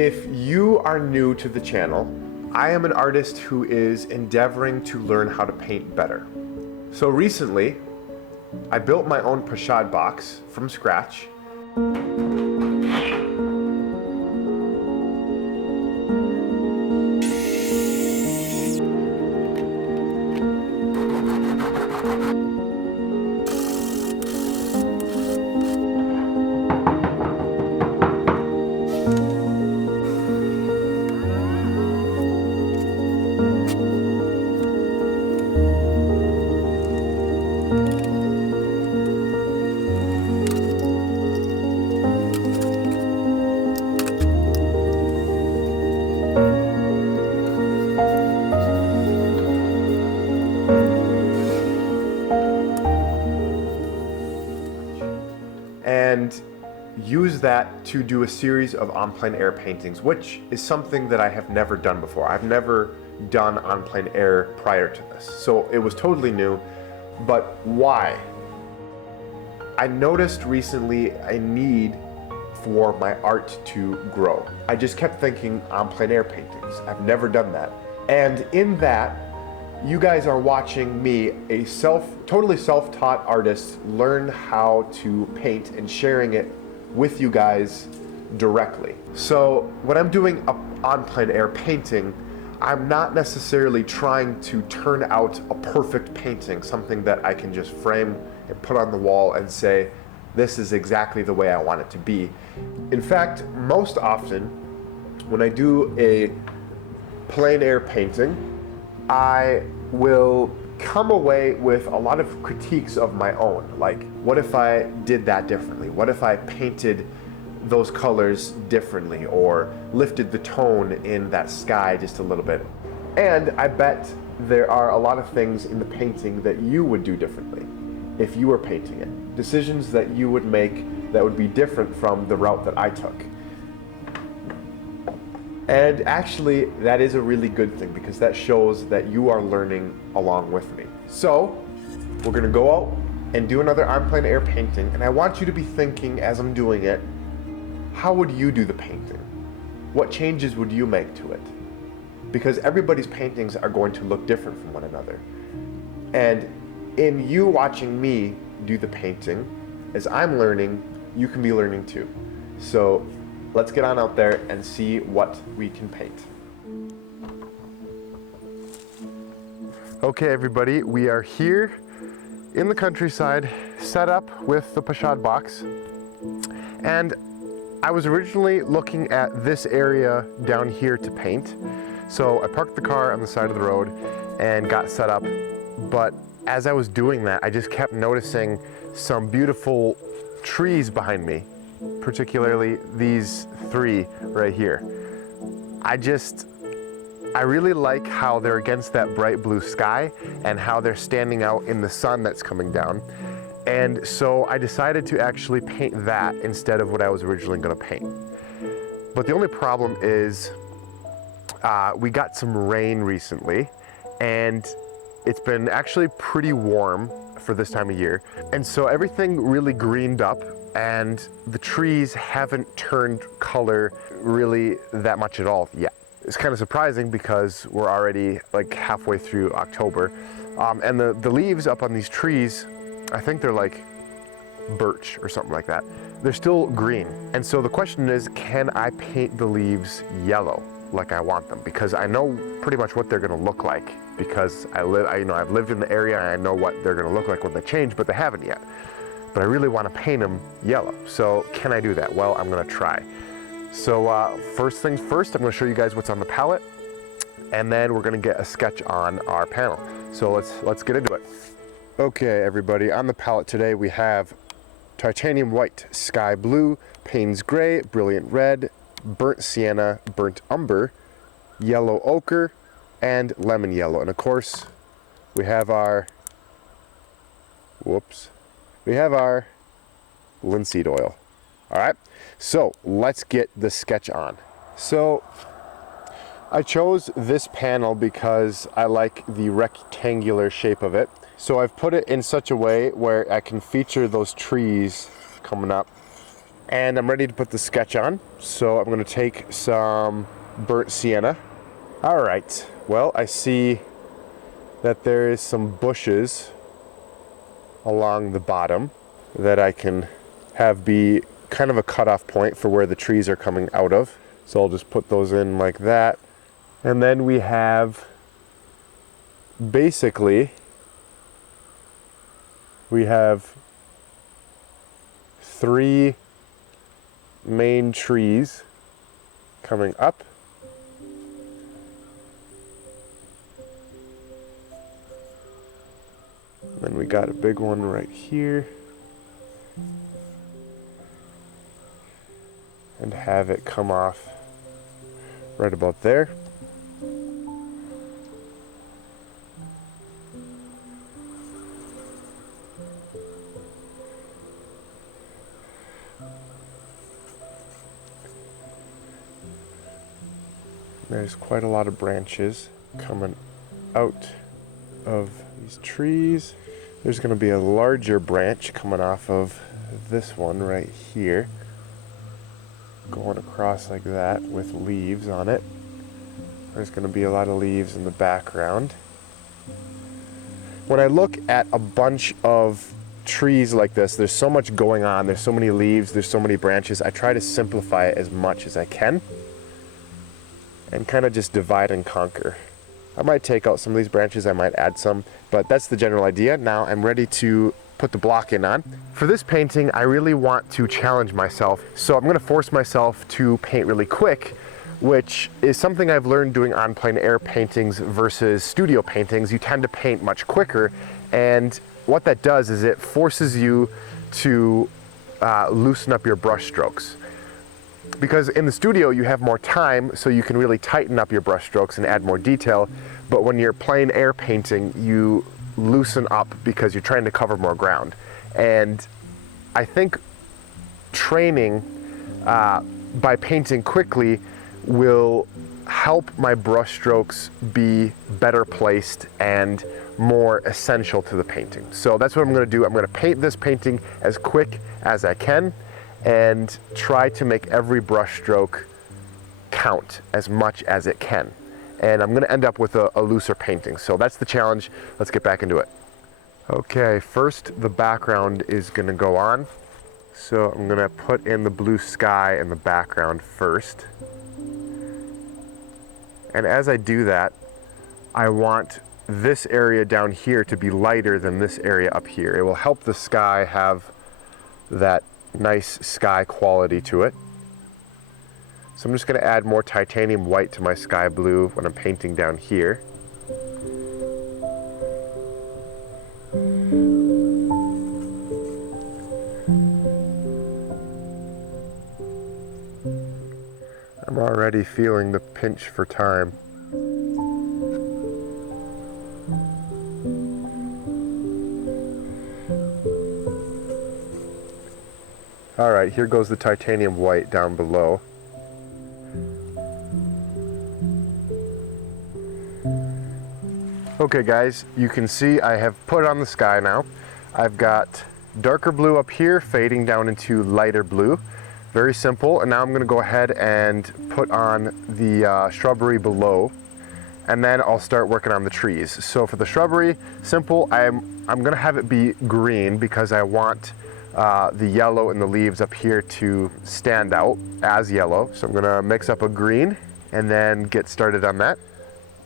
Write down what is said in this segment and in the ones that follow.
If you are new to the channel, I am an artist who is endeavoring to learn how to paint better. So recently, I built my own pochade box from scratch. And use that to do a series of on plein air paintings, which is something that I have never done before. I've never done on plein air prior to this, so it was totally new. But why? I noticed recently a need for my art to grow. I just kept thinking on plein air paintings. I've never done that. And in that, you guys are watching me, a totally self-taught artist, learn how to paint and sharing it with you guys directly. So when I'm doing on plein air painting, I'm not necessarily trying to turn out a perfect painting, something that I can just frame and put on the wall and say, this is exactly the way I want it to be. In fact, most often when I do a plein air painting, I will come away with a lot of critiques of my own. Like, what if I did that differently? What if I painted those colors differently or lifted the tone in that sky just a little bit? And I bet there are a lot of things in the painting that you would do differently if you were painting it. Decisions that you would make that would be different from the route that I took. And actually, that is a really good thing because that shows that you are learning along with me. So, we're gonna go out and do another on plein air painting, and I want you to be thinking as I'm doing it, how would you do the painting? What changes would you make to it? Because everybody's paintings are going to look different from one another. And in you watching me do the painting, as I'm learning, you can be learning too. So, let's get on out there and see what we can paint. Okay everybody, we are here in the countryside, set up with the pochade box. And I was originally looking at this area down here to paint. So I parked the car on the side of the road and got set up. But as I was doing that, I just kept noticing some beautiful trees behind me. Particularly these three right here. I really like how they're against that bright blue sky and how they're standing out in the sun that's coming down. And so I decided to actually paint that instead of what I was originally going to paint. But the only problem is we got some rain recently and it's been actually pretty warm for this time of year. And so everything really greened up and the trees haven't turned color really that much at all yet. It's kind of surprising because we're already like halfway through October. And the leaves up on these trees, I think they're like birch or something like that. They're still green. And so the question is, can I paint the leaves yellow like I want them? Because I know pretty much what they're gonna look like because I've lived in the area and I know what they're gonna look like when they change, but they haven't yet. But I really want to paint them yellow. So can I do that? Well, I'm gonna try. So first things first, I'm gonna show you guys what's on the palette and then we're gonna get a sketch on our panel. So let's get into it. Okay, everybody, on the palette today we have titanium white, sky blue, Payne's gray, brilliant red, burnt sienna, burnt umber, yellow ochre, and lemon yellow. And of course, we have our linseed oil. All right, so let's get the sketch on. So I chose this panel because I like the rectangular shape of it. So I've put it in such a way where I can feature those trees coming up And I'm ready to put the sketch on. So I'm gonna take some burnt sienna. All right, well, I see that there is some bushes along the bottom that I can have be kind of a cutoff point for where the trees are coming out of. So I'll just put those in like that. And then we have basically, we have 3 main trees coming up. Then we got a big one right here. And have it come off right about there. There's quite a lot of branches coming out of these trees. There's going to be a larger branch coming off of this one right here, going across like that with leaves on it. There's going to be a lot of leaves in the background. When I look at a bunch of trees like this, there's so much going on, there's so many leaves, there's so many branches. I try to simplify it as much as I can and kind of just divide and conquer. I might take out some of these branches, I might add some, but that's the general idea. Now I'm ready to put the block in on. For this painting, I really want to challenge myself, so I'm gonna force myself to paint really quick, which is something I've learned doing on plein air paintings versus studio paintings. You tend to paint much quicker, and what that does is it forces you to loosen up your brush strokes. Because in the studio you have more time, so you can really tighten up your brush strokes and add more detail, but when you're plein air painting, you loosen up because you're trying to cover more ground. And I think training by painting quickly will help my brush strokes be better placed and more essential to the painting. So that's what I'm going to do. I'm going to paint this painting as quick as I can and try to make every brush stroke count as much as it can. And I'm going to end up with a looser painting. So that's the challenge. Let's get back into it. Okay, first the background is going to go on. So I'm going to put in the blue sky in the background first. And as I do that, I want this area down here to be lighter than this area up here. It will help the sky have that nice sky quality to it. So I'm just going to add more titanium white to my sky blue when I'm painting down here. I'm already feeling the pinch for time. All right, here goes the titanium white down below. Okay guys, you can see I have put on the sky now. I've got darker blue up here fading down into lighter blue. Very simple. And now I'm gonna go ahead and put on the shrubbery below, and then I'll start working on the trees. So for the shrubbery, simple, I'm gonna have it be green because I want the yellow in the leaves up here to stand out as yellow. So I'm gonna mix up a green and then get started on that.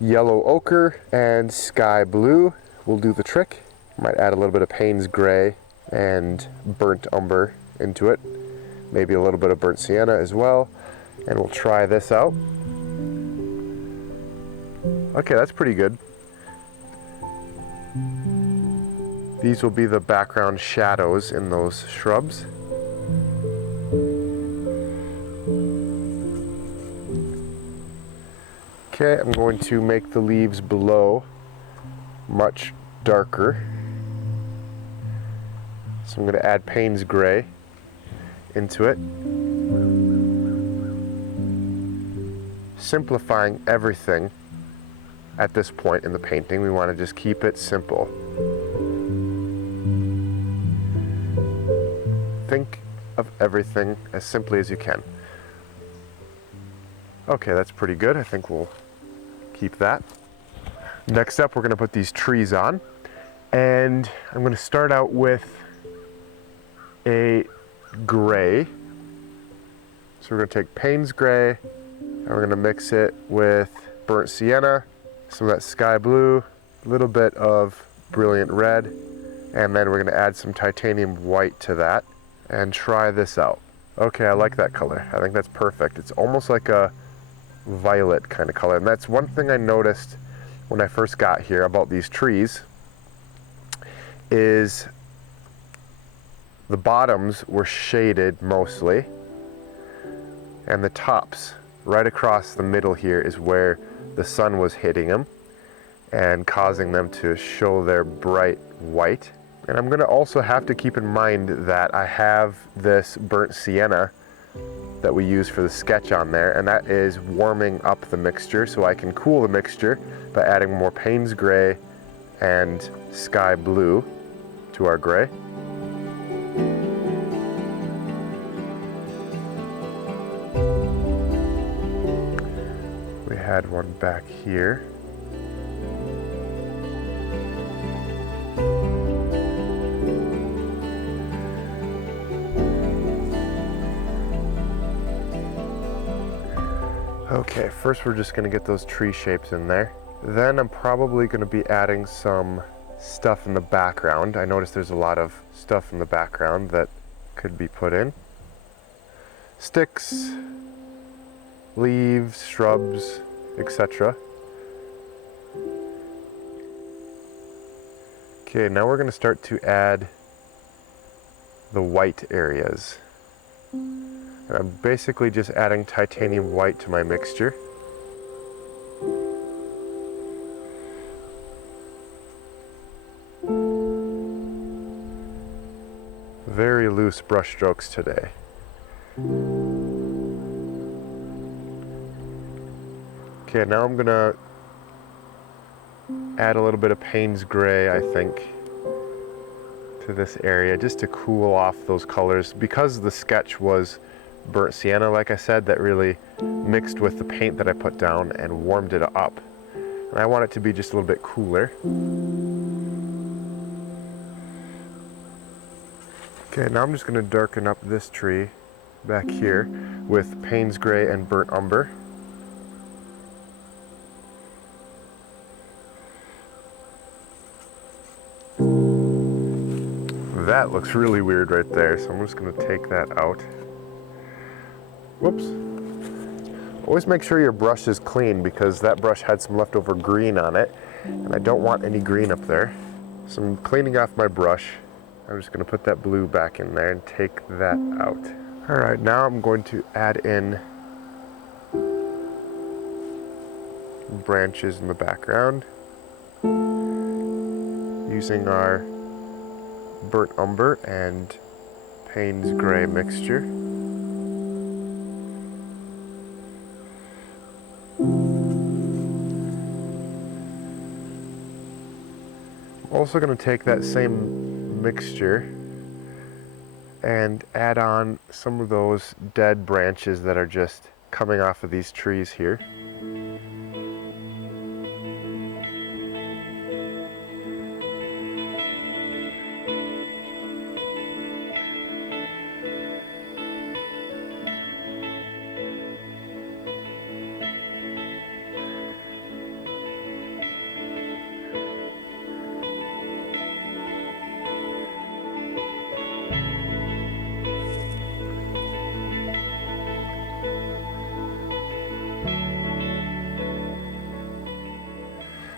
Yellow ochre and sky blue will do the trick. Might add a little bit of Payne's gray and burnt umber into it. Maybe a little bit of burnt sienna as well. And we'll try this out. Okay, that's pretty good. These will be the background shadows in those shrubs. Okay, I'm going to make the leaves below much darker. So I'm going to add Payne's gray into it. Simplifying everything at this point in the painting. We want to just keep it simple. I think of everything as simply as you can. Okay, that's pretty good. I think we'll keep that. Next up, we're gonna put these trees on, and I'm gonna start out with a gray. So we're gonna take Payne's gray, and we're gonna mix it with burnt sienna, some of that sky blue, a little bit of brilliant red, and then we're gonna add some titanium white to that and try this out. Okay, I like that color. I think that's perfect. It's almost like a violet kind of color, and that's one thing I noticed when I first got here about these trees is the bottoms were shaded mostly, and the tops right across the middle here is where the sun was hitting them and causing them to show their bright white. And I'm gonna also have to keep in mind that I have this burnt sienna that we use for the sketch on there, and that is warming up the mixture, so I can cool the mixture by adding more Payne's gray and sky blue to our gray. We had one back here. Okay, first we're just gonna get those tree shapes in there. Then I'm probably gonna be adding some stuff in the background. I noticed there's a lot of stuff in the background that could be put in. Sticks, leaves, shrubs, etc. Okay, now we're gonna start to add the white areas. And I'm basically just adding titanium white to my mixture. Very loose brush strokes today. Okay, now I'm gonna add a little bit of Payne's gray, I think, to this area just to cool off those colors. Because the sketch was burnt sienna, like I said, that really mixed with the paint that I put down and warmed it up. And I want it to be just a little bit cooler. Okay, now I'm just going to darken up this tree back here with Payne's gray and burnt umber. That looks really weird right there, so I'm just going to take that out. Whoops. Always make sure your brush is clean because that brush had some leftover green on it, and I don't want any green up there. So I'm cleaning off my brush. I'm just going to put that blue back in there and take that out. All right, now I'm going to add in branches in the background using our burnt umber and Payne's gray mixture. I'm also going to take that same mixture and add on some of those dead branches that are just coming off of these trees here.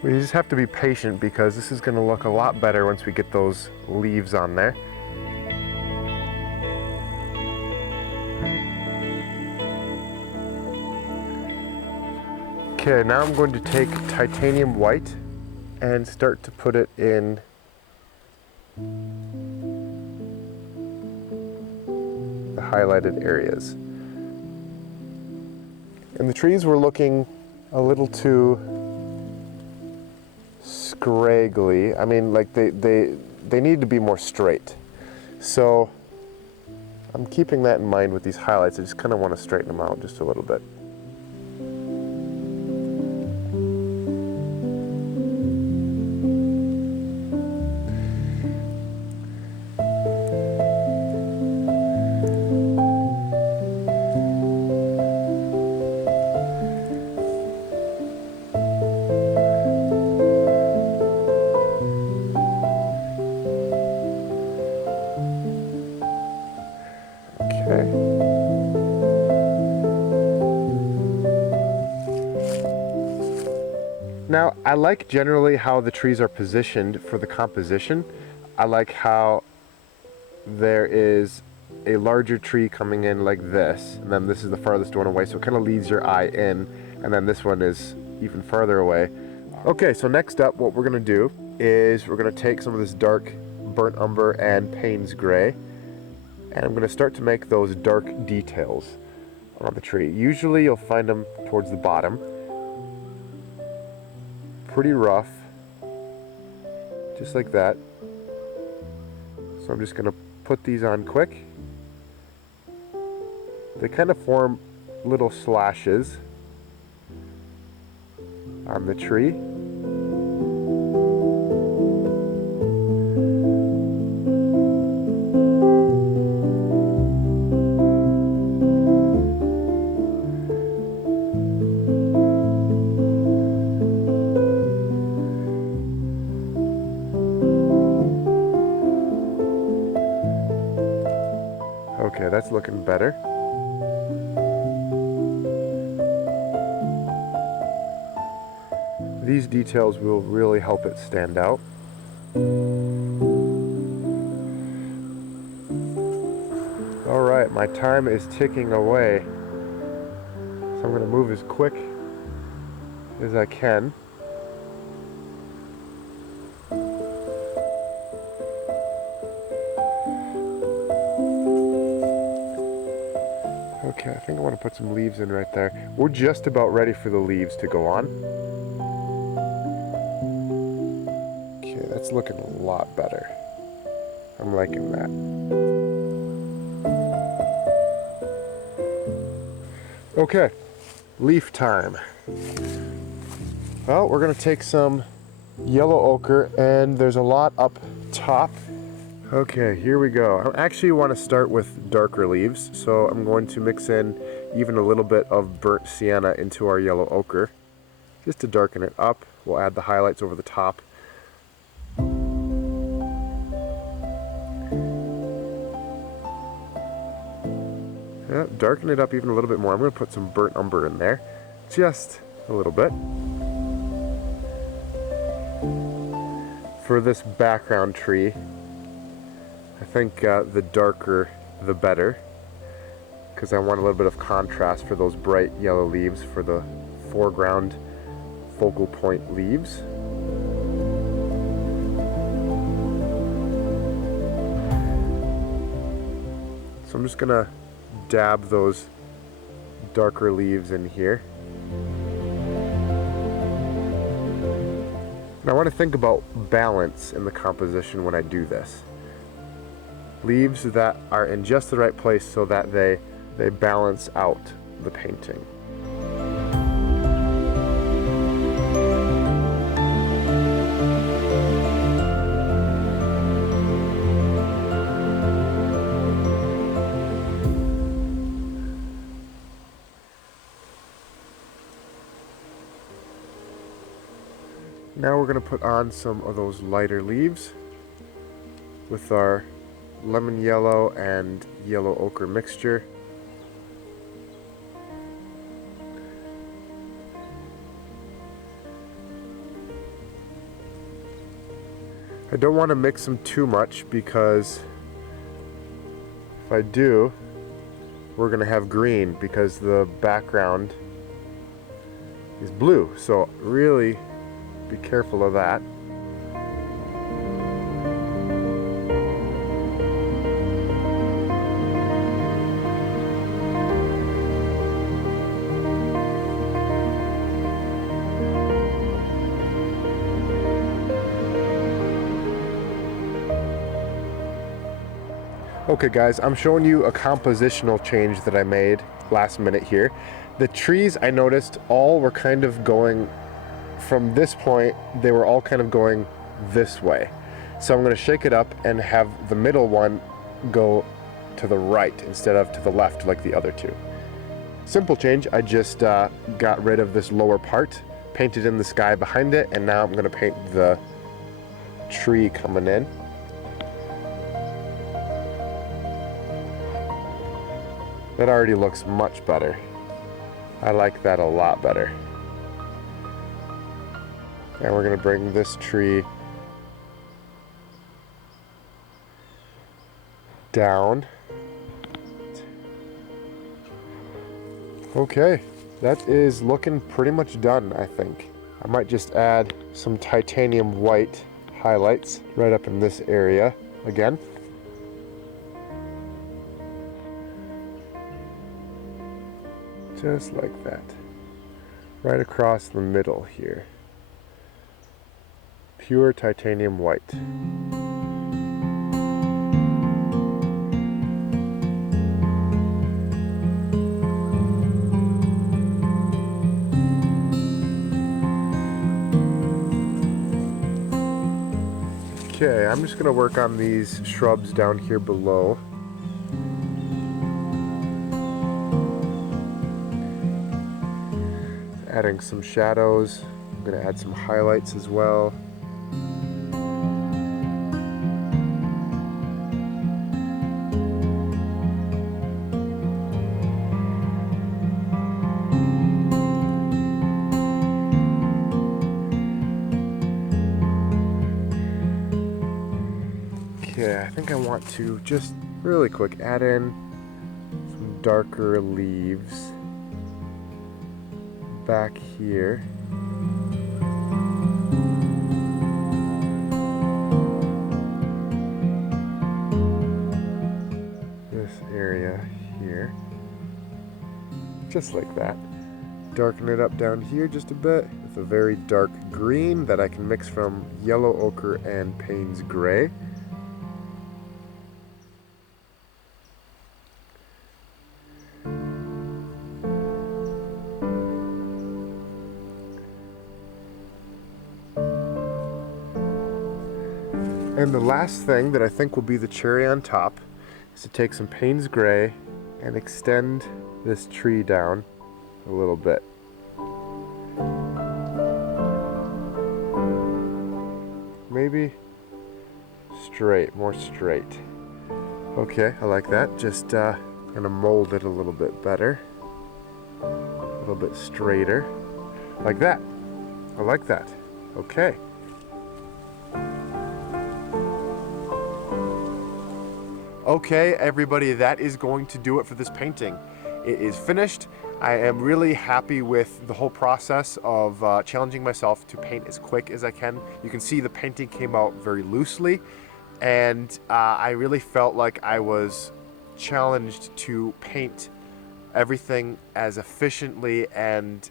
We just have to be patient because this is going to look a lot better once we get those leaves on there. Okay, now I'm going to take titanium white and start to put it in the highlighted areas. And the trees were looking a little too scraggly. I mean, like they need to be more straight. So I'm keeping that in mind with these highlights. I just kind of want to straighten them out just a little bit. Now, I like generally how the trees are positioned for the composition. I like how there is a larger tree coming in like this, and then this is the farthest one away, so it kind of leads your eye in, and then this one is even farther away. Okay, so next up, what we're gonna do is we're gonna take some of this dark burnt umber and Payne's gray, and I'm gonna start to make those dark details on the tree. Usually you'll find them towards the bottom. Pretty rough, just like that. So I'm just gonna put these on quick. They kind of form little slashes on the tree. Okay, that's looking better. These details will really help it stand out. All right, my time is ticking away, so I'm going to move as quick as I can. Okay, I think I want to put some leaves in right there. We're just about ready for the leaves to go on. Okay, that's looking a lot better. I'm liking that. Okay, leaf time. Well, we're going to take some yellow ochre, and there's a lot up top. Okay, here we go. I actually want to start with darker leaves, so I'm going to mix in even a little bit of burnt sienna into our yellow ochre, just to darken it up. We'll add the highlights over the top. Yeah, darken it up even a little bit more. I'm going to put some burnt umber in there, just a little bit. For this background tree, I think the darker the better, because I want a little bit of contrast for those bright yellow leaves for the foreground focal point leaves. So I'm just gonna dab those darker leaves in here. And I want to think about balance in the composition when I do this. Leaves that are in just the right place so that they balance out the painting. Now we're going to put on some of those lighter leaves with our lemon yellow and yellow ochre mixture. I don't want to mix them too much, because if I do, we're going to have green because the background is blue. So really be careful of that. Okay guys, I'm showing you a compositional change that I made last minute here. The trees, I noticed, all were kind of going from this point, they were all kind of going this way. So I'm going to shake it up and have the middle one go to the right instead of to the left like the other two. Simple change. I just got rid of this lower part, painted in the sky behind it, and now I'm going to paint the tree coming in. That already looks much better. I like that a lot better. And we're going to bring this tree down. Okay, that is looking pretty much done, I think. I might just add some titanium white highlights right up in this area again. Just like that. Right across the middle here. Pure titanium white. Okay, I'm just going to work on these shrubs down here below. Adding some shadows. I'm going to add some highlights as well. Okay, I think I want to just really quick add in some darker leaves back here. This area here. Just like that. Darken it up down here just a bit with a very dark green that I can mix from yellow ochre and Payne's gray. And the last thing that I think will be the cherry on top is to take some Payne's gray and extend this tree down a little bit. Maybe straight, more straight. Okay, I like that. Just gonna mold it a little bit better. A little bit straighter. Like that. I like that. Okay. Okay, everybody, that is going to do it for this painting. It is finished. I am really happy with the whole process of challenging myself to paint as quick as I can. You can see the painting came out very loosely, and I really felt like I was challenged to paint everything as efficiently and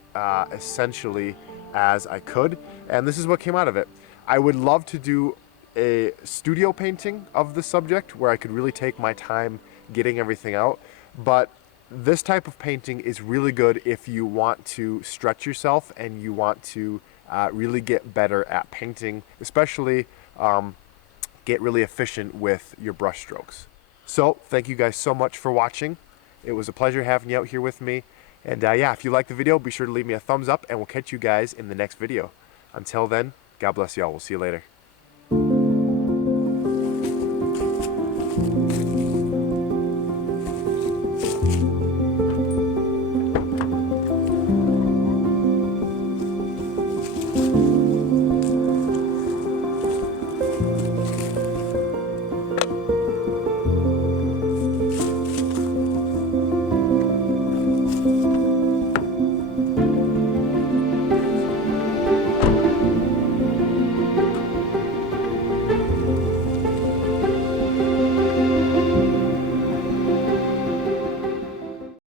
essentially as I could, and this is what came out of it. I would love to do a studio painting of the subject where I could really take my time getting everything out, but this type of painting is really good if you want to stretch yourself and you want to really get better at painting, especially get really efficient with your brush strokes. So thank you guys so much for watching. It was a pleasure having you out here with me, and yeah, if you liked the video, be sure to leave me a thumbs up, and we'll catch you guys in the next video. Until then, God bless y'all. We'll see you later.